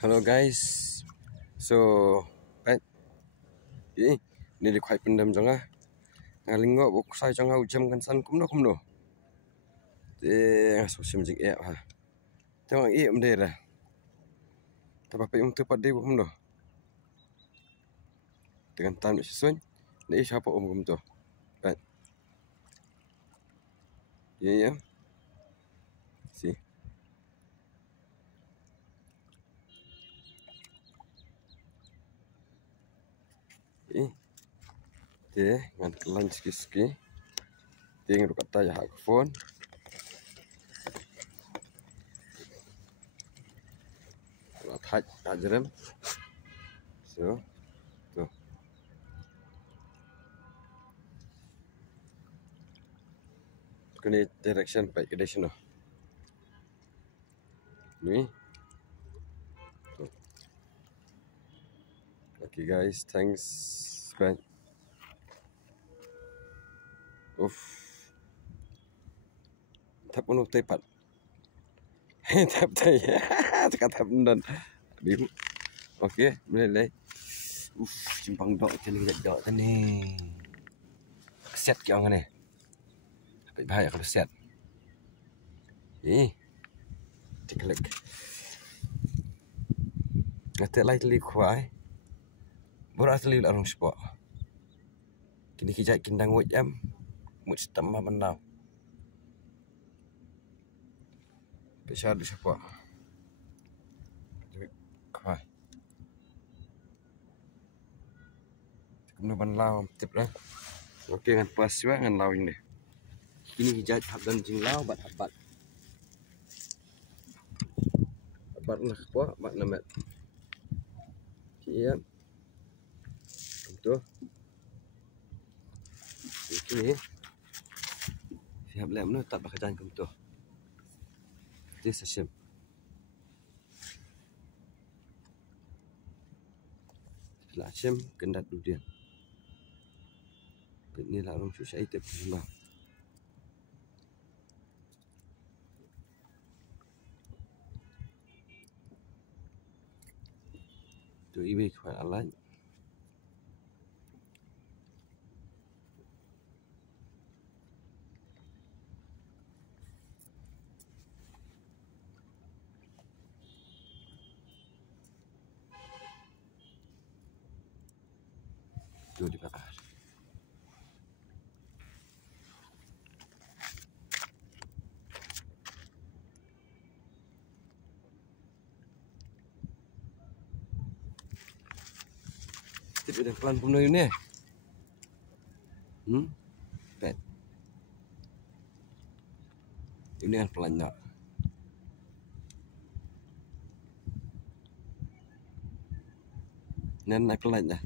Hello guys. So, baik. Ini di kuai pendam jangah. Ngalingo buk sai jangah ujam kan san kumno. So sim jing ha. Jangan mdera. Tapi apa yang tepat dia kumno. Dengan tan sesuai. Ni siapa kumto. Baik. Ya. Si. Ngan lunch kiski. Ngru kata ya phone. Thaj ajram. So, tu. Kini direction baik direction no. Ni. Okay guys, thanks. Bye. Thap uno tepat. Thap tay. Cakap thap dan. Bim. Okey, mulai. Simpang dok macam ni dok tadi. Set ke orang ni. Tapi bahaya kalau set. Take a look. Ngata lightly kuai. Berat li larung sport. Kini kijak kindang wet jam. Mut setama menau. Besar di sport. Kuai. Kemudian menau tip lah. Okey dengan pas juga dengan lau ini. Kini kijak habdan jing lau bat habat. Habat nak sport bat namet. Iya. Betul. Ini siap lem no tak bakajan kum tu. This session. Lacem kendat dudian. Ini lah orang susah itu pun. Tu ibu kuat alat. Tu dibakar. Tip ada pelan pun ni. Pet. Ini kan pelan nak. Nan nak pelan dah.